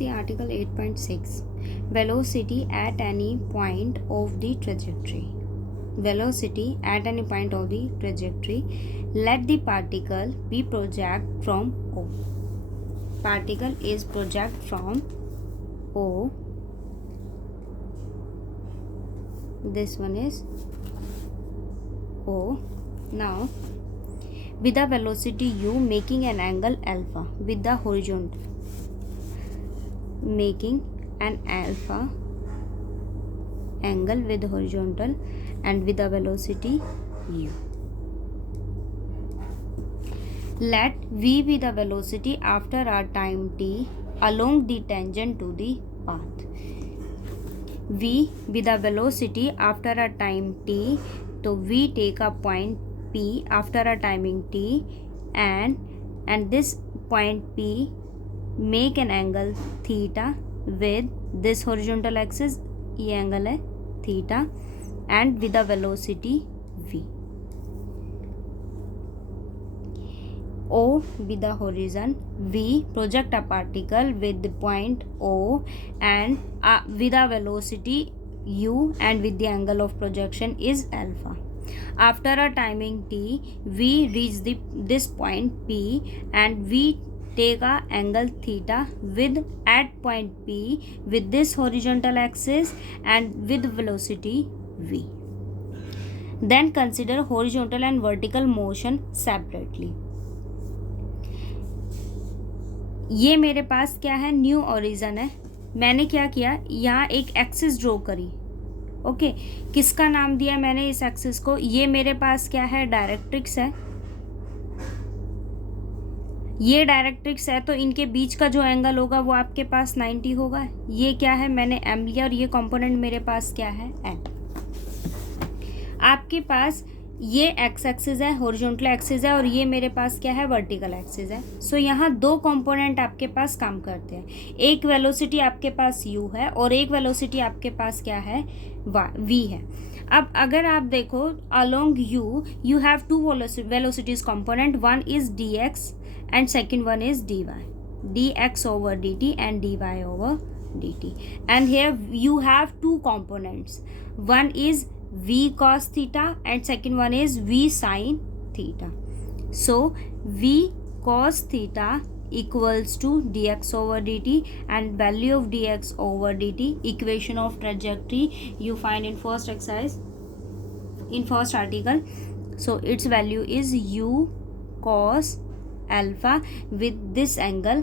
see article 8.6. Velocity at any point of the trajectory. Velocity at any point of the trajectory. Let the particle be projected from O. Particle is projected from O. This one is O. Now, with the velocity u, making an angle alpha with the horizontal, making an alpha angle with horizontal and with the velocity u. Let v be the velocity after a time t along the tangent to the path. v be the velocity after a time t, so v take a point p after a timing t, and this point p make an angle theta with this horizontal axis, ये angle है theta, and with the velocity v. O be the horizon, v project a particle with the point O and with a velocity u and with the angle of projection is alpha. After a timing t, v reach this point P and v take a angle theta with at point P with this horizontal axis and with velocity v. Then consider horizontal and vertical motion separately. ये मेरे पास क्या है, new origin है. मैंने क्या किया, यहाँ एक एक्सिस ड्रॉ करी. ओके, किसका नाम दिया मैंने इस एक्सिस को, ये मेरे पास क्या है, डायरेक्ट्रिक्स है. ये डायरेक्ट्रिक्स है तो इनके बीच का जो एंगल होगा वो आपके पास 90 होगा. ये क्या है, मैंने एम लिया और ये कंपोनेंट मेरे पास क्या है, एम. आपके पास ये एक्स एक्सिस है, हॉरिजॉन्टल एक्सिस है, और ये मेरे पास क्या है, वर्टिकल एक्सिस है. सो यहाँ दो कंपोनेंट आपके पास काम करते हैं. एक वेलोसिटी आपके पास u है और एक वेलोसिटी आपके पास क्या है, v है. अब अगर आप देखो along you have two velocities component, one is dx and second one is dy, dx over dt and dy over dt. And here you have two components, one is v cos theta and second one is v sin theta. So v cos theta equals to dx over dt, and value of dx over dt, equation of trajectory you find in first exercise, in first article. So its value is u cos alpha with this angle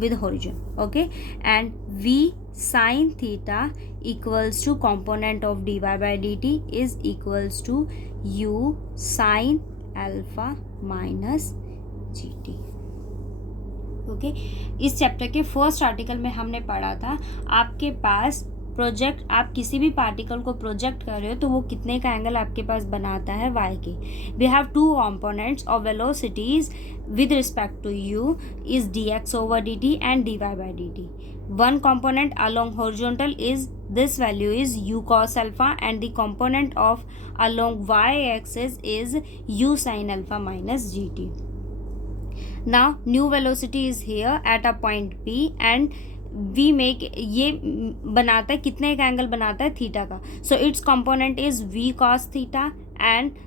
with horizon. Okay, and v sin theta equals to component of dy by dt is equals to u sin alpha minus gt. Okay, इस chapter के first article में हमने पढ़ा था आपके पास project, आप किसी भी पार्टिकल को प्रोजेक्ट कर रहे हो तो वो कितने का एंगल आपके पास बनाता है, y के. We have two components of velocities with respect to u is dx over dt and dy by dt. One component along horizontal is, this value is u cos alpha, and the component of along y axis is u sin alpha minus gt. Now new velocity is here at a point p and we make, ये बनाता है कितने का angle बनाता है, theta का. So its component is v cos theta and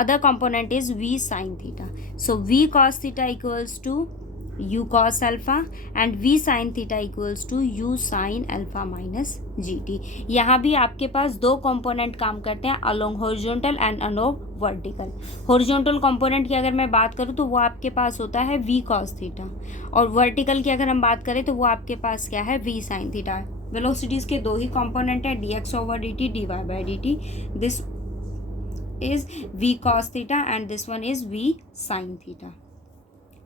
other component is v sin theta. So v cos theta equals to u cos alpha and v sin theta equals to u sin alpha minus gt. यहाँ भी आपके पास दो component काम करते हैं, along horizontal and along vertical. horizontal component की अगर मैं बात करूँ तो वो आपके पास होता है v cos theta, और वर्टिकल की अगर हम बात करें तो वो आपके पास क्या है, v sin theta. वेलोसिटीज़ के दो ही कंपोनेंट है, dx over dt, dy by dt. This is v cos theta and this one is v sin theta.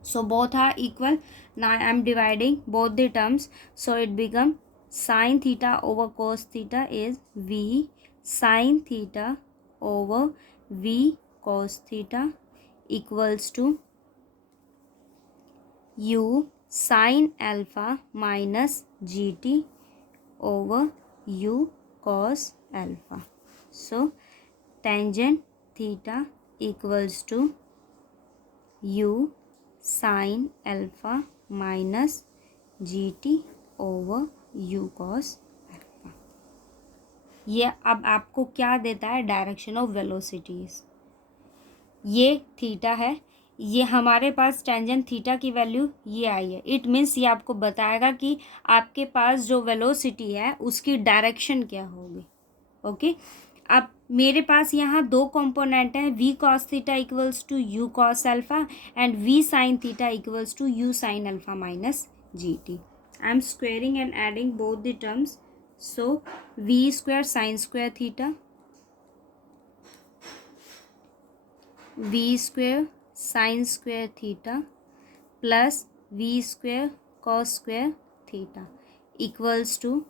So both are equal. Now I am dividing both the terms, so it become sin theta over cos theta is v sin theta over v cos theta equals to u sin alpha minus gt over u cos alpha. So tangent theta equals to u sin alpha minus gt over you cos alpha. ये अब आपको क्या देता है, direction of velocities. ये theta है, ये हमारे पास टेंजेंट थीटा की वैल्यू ये आई है। इट मीन्स ये आपको बताएगा कि आपके पास जो वेलोसिटी है उसकी डायरेक्शन क्या होगी। ओके, अब मेरे पास यहाँ दो कंपोनेंट हैं, v cos theta equals to u cos alpha and v sin theta equals to u sin alpha minus gt। I am squaring and adding both the terms, so v square sine square theta, v square sine square theta plus v square cos square theta equals to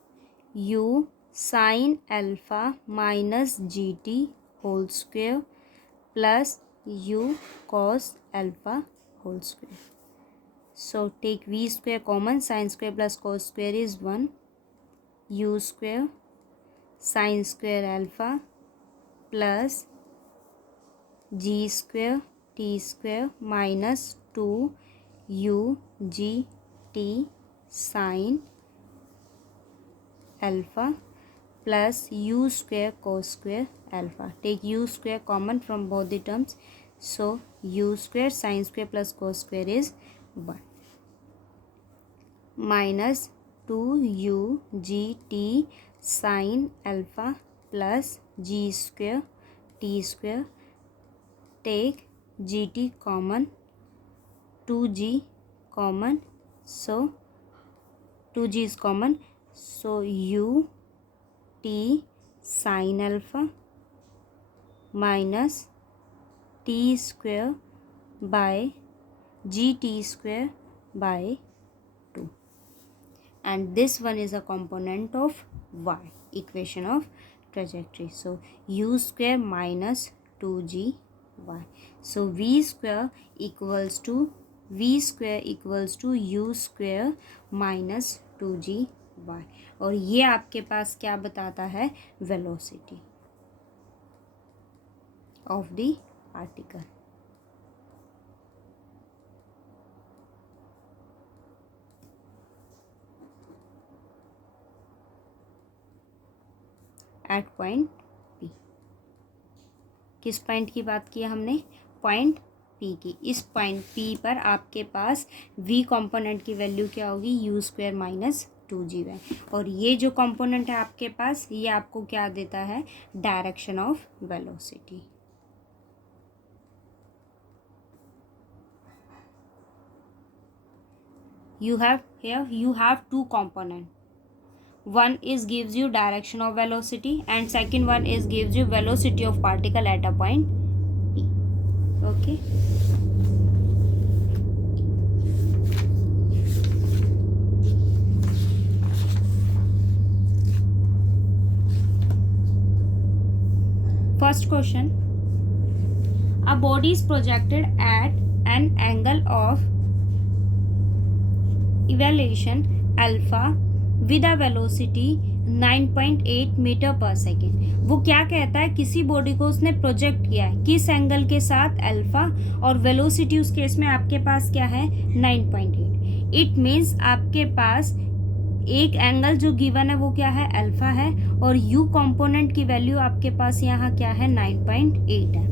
u sine alpha minus g t whole square plus u cos alpha whole square. So take v square common, sine square plus cos square is 1, u square sine square alpha plus g square t square minus 2 u g t sine alpha plus u square cos square alpha. Take u square common from both the terms, so u square sin square plus cos square is 1 minus 2u g t sin alpha plus g square t square. Take gt common, 2g common, so 2g is common, so u t sin alpha minus t square by gt square by 2, and this one is a component of y, equation of trajectory. So u square minus 2gy, so v square equals to u square minus 2gy, और ये आपके पास क्या बताता है, velocity of the particle. At point P. किस point की बात की हमने, पॉइंट पी की। इस पॉइंट पी पर आपके पास v कंपोनेंट की वैल्यू क्या होगी, u स्क्वायर माइनस 2g है, और ये जो कंपोनेंट है आपके पास ये आपको क्या देता है, direction of velocity. You have two component. One is gives you direction of velocity and second one is gives you velocity of particle at a point P. Okay. First question. A body is projected at an angle of elevation alpha with a velocity 9.8 metre पर second. वो क्या कहता है, किसी body को उसने project किया है किस एंगल के साथ, अल्फा, और वेलोसिटी उस केस में आपके पास क्या है, 9.8। इट मीन्स आपके पास एक एंगल जो गिवन है वो क्या है, अल्फा है, और यू कंपोनेंट की वैल्यू आपके पास यहाँ क्या है, 9.8 है।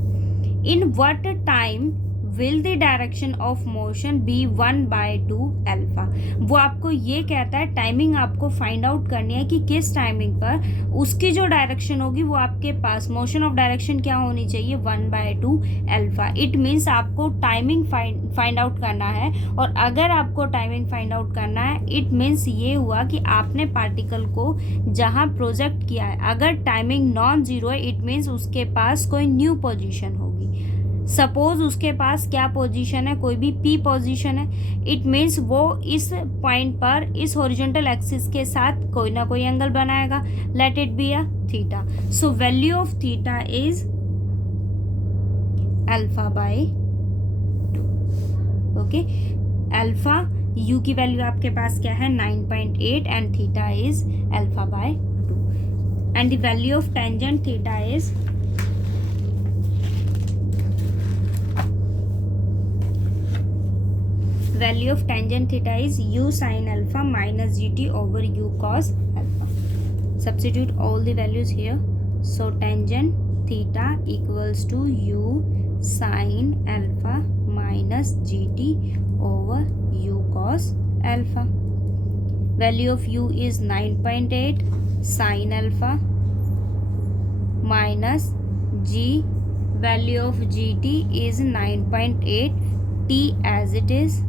In what time will the direction of motion be 1/2 alpha. वो आपको ये कहता है टाइमिंग आपको फाइंड आउट करनी है कि किस टाइमिंग पर उसकी जो डायरेक्शन होगी वो आपके पास मोशन ऑफ डायरेक्शन क्या होनी चाहिए, 1/2 अल्फा। इट मीन्स आपको टाइमिंग फाइंड आउट करना है, और अगर आपको टाइमिंग फाइंड आउट करना है इट मीन्स ये हुआ कि आपने पार्टिकल को जहाँ प्रोजेक्ट किया है अगर टाइमिंग नॉन जीरो है इट मीन्स उसके पास कोई न्यू पोजीशन होगी। सपोज उसके पास क्या पोजीशन है, कोई भी पी पोजीशन है, इट मीन्स वो इस पॉइंट पर इस हॉरिजॉन्टल एक्सिस के साथ कोई ना कोई एंगल बनाएगा, let it be a theta. So value of theta is alpha by 2। Okay, alpha u की वैल्यू आपके पास क्या है, 9.8 and theta is alpha by 2 and the value of tangent theta is value of tangent theta is u sin alpha minus gt over u cos alpha. Substitute all the values here. So tangent theta equals to u sin alpha minus gt over u cos alpha. Value of u is 9.8 sin alpha minus g, value of gt is 9.8, t as it is,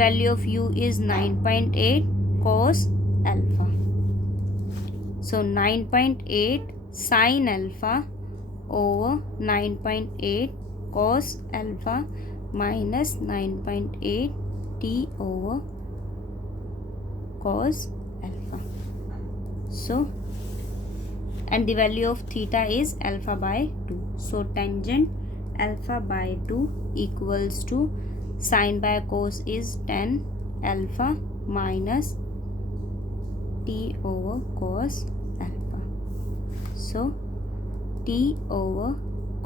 value of u is 9.8 cos alpha. So 9.8 sin alpha over 9.8 cos alpha minus 9.8 t over cos alpha. So, and the value of theta is alpha by 2. So tangent alpha by 2 equals to sin by cos is tan alpha minus t over cos alpha. So t over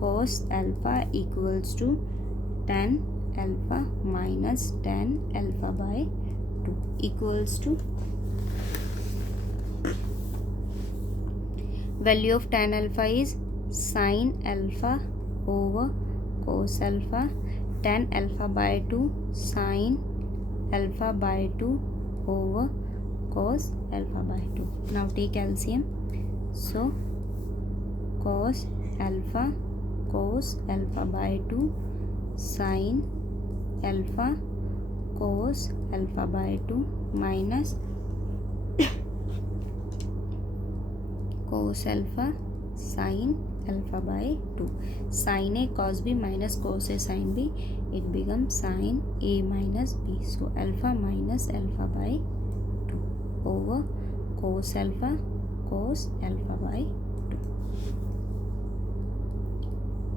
cos alpha equals to tan alpha minus tan alpha by 2 equals to value of tan alpha is sin alpha over cos alpha, tan alpha by 2 sin alpha by 2 over cos alpha by 2. Now take LCM. So cos alpha by 2 sin alpha cos alpha by 2 minus cos alpha sin alpha by 2. Sin A cos B minus cos A sin B, it becomes sin A minus B. So alpha minus alpha by 2 over cos alpha by 2.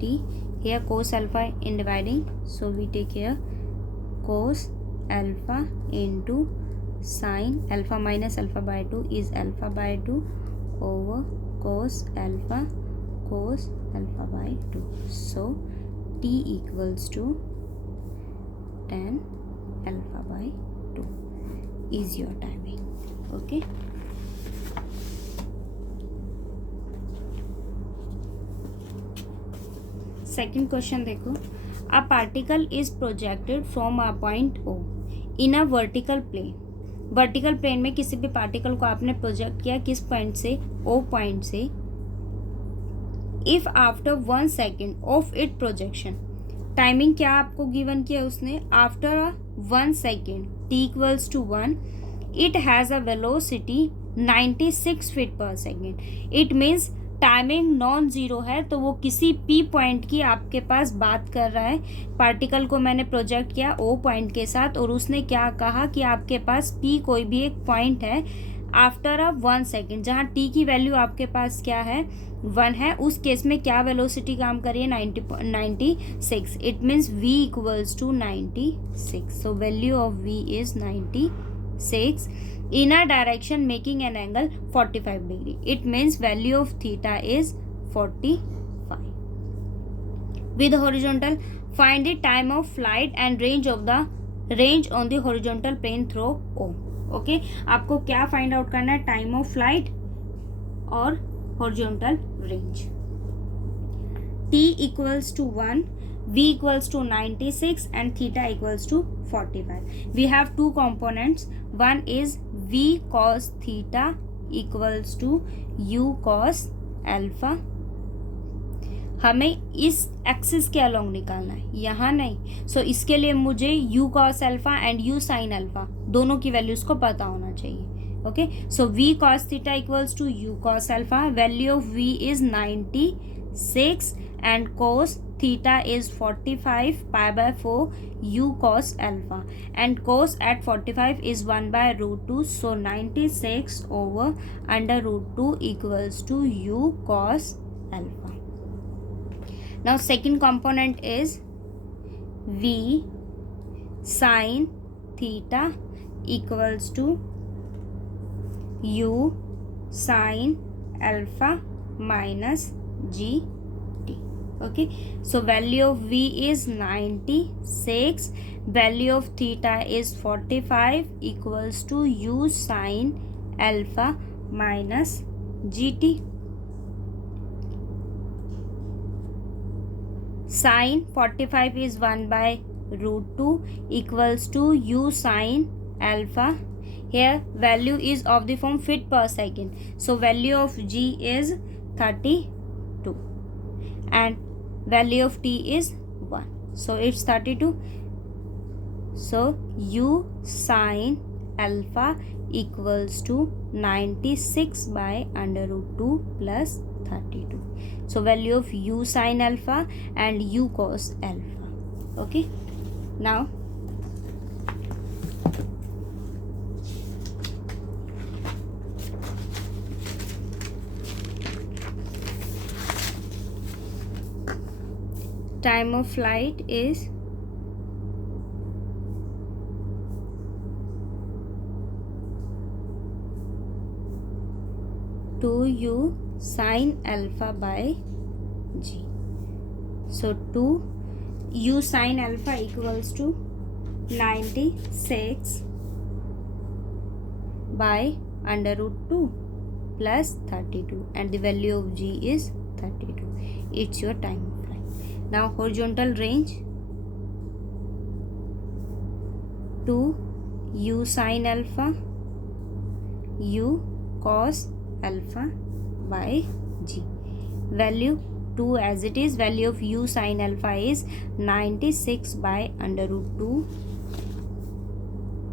T, here cos alpha in dividing, so we take here cos alpha into sin alpha minus alpha by 2 is alpha by 2 over cos alpha by 2. So t equals to tan alpha by 2 is your timing. Okay. Second question देखो, a particle is projected from a point O in a vertical plane. Vertical plane में किसी भी particle को आपने project किया किस point से, O point से. If after 1 second of it projection, timing क्या आपको गिवन किया उसने, after 1 second t equals to 1, it has a velocity 96 feet per second. It means timing non zero है, तो वो किसी p पॉइंट की आपके पास बात कर रहा है. पार्टिकल को मैंने प्रोजेक्ट किया o पॉइंट के साथ और उसने क्या कहा कि आपके पास p कोई भी एक पॉइंट है आफ्टर 1 सेकेंड, जहाँ t की वैल्यू आपके पास क्या है 1 है. उस केस में क्या वेलोसिटी काम करिए 96. It means v equals to 96. So value of v is 96 in a direction making an angle 45 degree. It means value of theta is 45. With horizontal, find the time of flight and range on the horizontal plane through O. Okay, आपको क्या find out करना है, time of flight और horizontal range. t equals to 1, v equals to 96 and theta equals to 45. We have two components. One is v cos theta equals to u cos alpha. हमें इस axis के along निकालना है, यहाँ नहीं. सो इसके लिए मुझे u cos alpha and u sin alpha दोनों की वैल्यूज को पता होना चाहिए. Okay, so v cos theta equals to u cos alpha. Value of v is 96 and cos theta is 45 pi by 4 u cos alpha, and cos at 45 is 1 by root 2. So 96 over under root 2 equals to u cos alpha. Now second component is v sin theta equals to u sin alpha minus gt. Okay, so value of v is 96. value of theta is 45 equals to u sin alpha minus gt. Sin 45 is 1 by root 2 equals to u sin alpha. Here value is of the form feet per second, so value of g is 32 and value of t is 1, so it's 32. So u sin alpha equals to 96 by under root 2 plus 32. So value of u sin alpha and u cos alpha. Okay, now time of flight is 2u sin alpha by g. So 2u sin alpha equals to 96 by under root 2 plus 32 and the value of g is 32. It's your time of flight. Now horizontal range 2u sin alpha u cos alpha by g. Value 2 as it is, value of u sin alpha is 96 by under root 2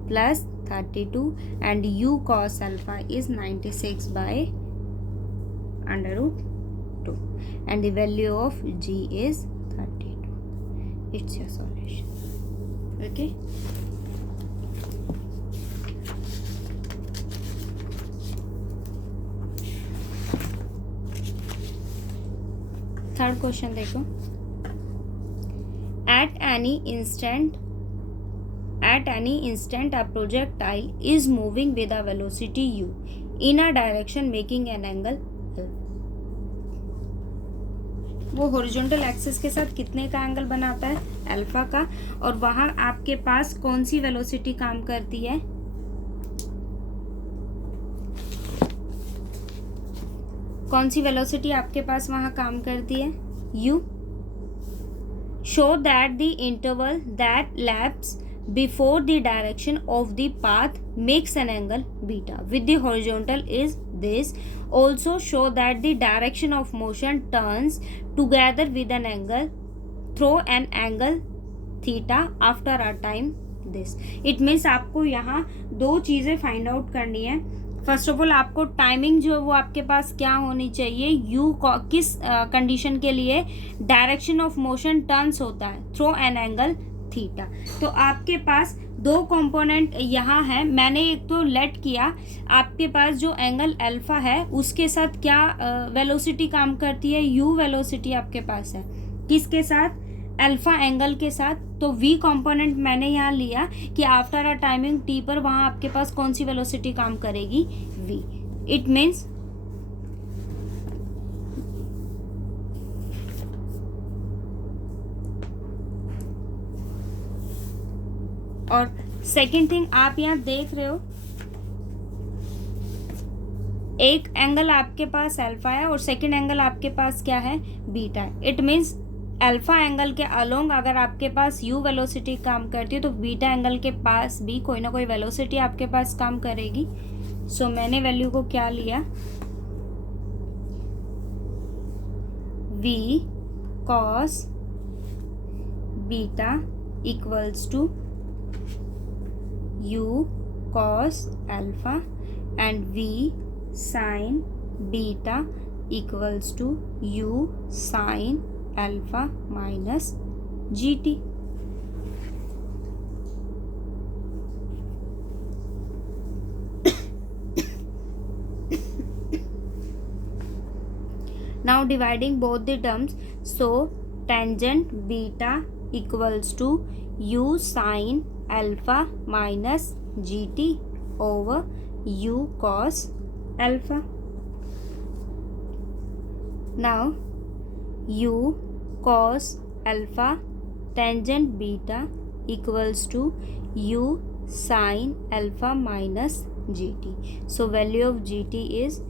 plus 32 and u cos alpha is 96 by under root 2 and the value of g is 32. It's your solution. Okay. Third question देखो. At any instant a projectile is moving with a velocity u in a direction making an angle L. वो horizontal axis के साथ कितने का angle बनाता है? Alpha का. और वहां आपके पास कौन सी वेलोसिटी काम करती है? कौन सी वेलोसिटी आपके पास वहां काम करती है? u. Show that the interval that elapses before the direction of the path makes an angle beta with the horizontal is this. Also show that the direction of motion turns together with an angle through an angle theta after a time this. It means आपको यहाँ दो चीज़ें find out करनी है. First of all आपको timing जो है वो आपके पास क्या होनी चाहिए? यू किस कंडीशन के लिए डायरेक्शन ऑफ मोशन टर्न्स होता है? Through an angle theta. तो आपके पास दो कंपोनेंट यहाँ है. मैंने एक तो लेट किया, आपके पास जो एंगल अल्फा है उसके साथ क्या वेलोसिटी काम करती है? यू वेलोसिटी आपके पास है. किसके साथ? अल्फा एंगल के साथ. तो v कंपोनेंट मैंने यहाँ लिया कि आफ्टर अ टाइमिंग t पर वहाँ आपके पास कौन सी वेलोसिटी काम करेगी? v. इट मीन्स और सेकेंड थिंग आप यहाँ देख रहे हो एक एंगल आपके पास अल्फा है और सेकेंड एंगल आपके पास क्या है? बीटा है. इट मीन्स अल्फा एंगल के अलोंग अगर आपके पास u वेलोसिटी काम करती है तो बीटा एंगल के पास भी कोई ना कोई वेलोसिटी आपके पास काम करेगी. सो मैंने वैल्यू को क्या लिया? v cos beta equals to u cos alpha and v sin beta equals to u sin alpha minus gt. Now dividing both the terms, so tangent beta equals to u sin alpha minus gt over u cos alpha. Now u cos alpha tangent beta equals to u sine alpha minus gt. So value of gt is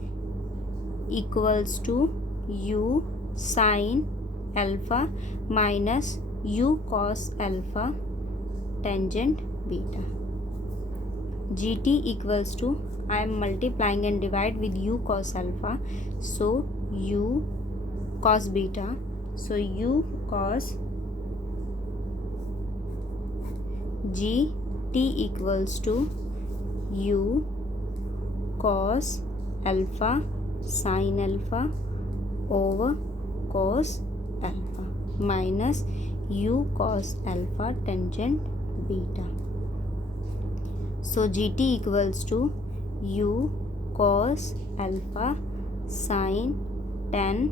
equals to u sine alpha minus u cos alpha tangent beta. gt equals to, I am multiplying and divide with u cos alpha, so u cos beta, so u cos gt equals to u cos alpha sin alpha over cos alpha minus u cos alpha tangent beta. So gt equals to u cos alpha sin tan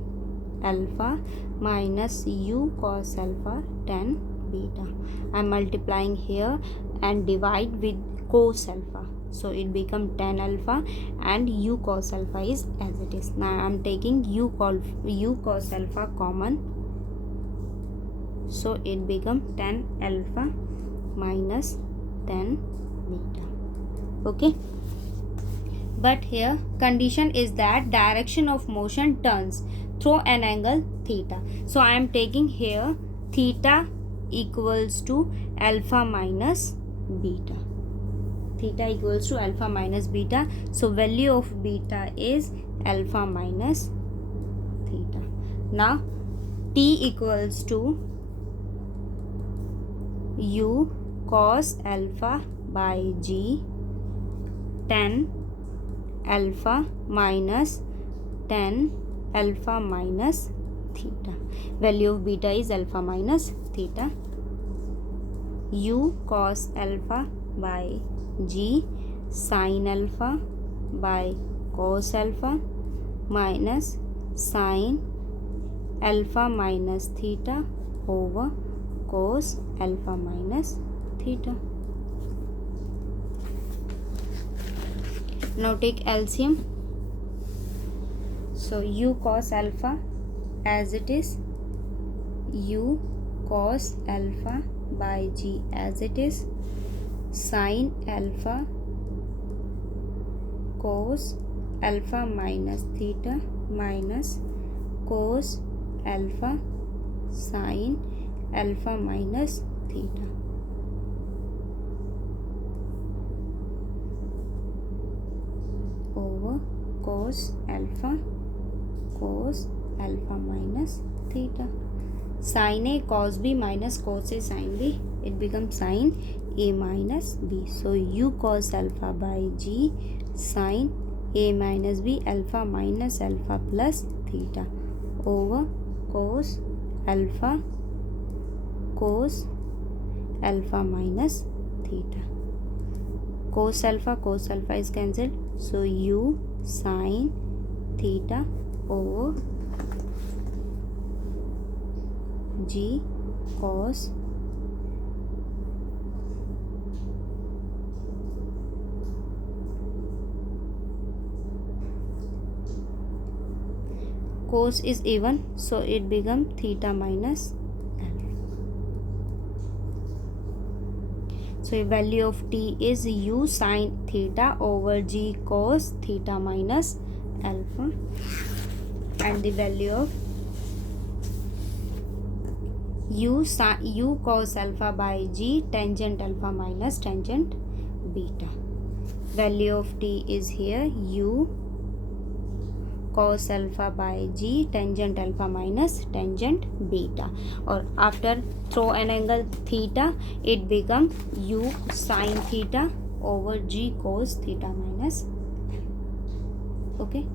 alpha minus u cos alpha tan beta. I am multiplying here and divide with cos alpha, so it become tan alpha and u cos alpha is as it is. Now I am taking u cos alpha common, so it become tan alpha minus tan beta. Okay, but here condition is that direction of motion turns through an angle theta. So I am taking here theta equals to alpha minus beta. Theta equals to alpha minus beta. So value of beta is alpha minus theta. Now t equals to u cos alpha by g tan alpha minus tan alpha minus theta. Value of beta is alpha minus theta. U cos alpha by g sin alpha by cos alpha minus sin alpha minus theta over cos alpha minus theta. Now take LCM. So u cos alpha as it is, u cos alpha by g as it is, sin alpha cos alpha minus theta minus cos alpha sin alpha minus theta. Over cos alpha minus theta. Sin A cos B minus cos A sin B, it becomes sin A minus B. So u cos alpha by g sin A minus B alpha minus alpha plus theta over cos alpha minus theta. Cos alpha is cancelled, so u sin theta over g cos is even, so it become theta minus alpha. So value of t is u sin theta over g cos theta minus alpha, and the value of u cos alpha by g tangent alpha minus tangent beta. Value of t is here u cos alpha by g tangent alpha minus tangent beta, or after throw an angle theta, it become u sin theta over g cos theta minus. Okay.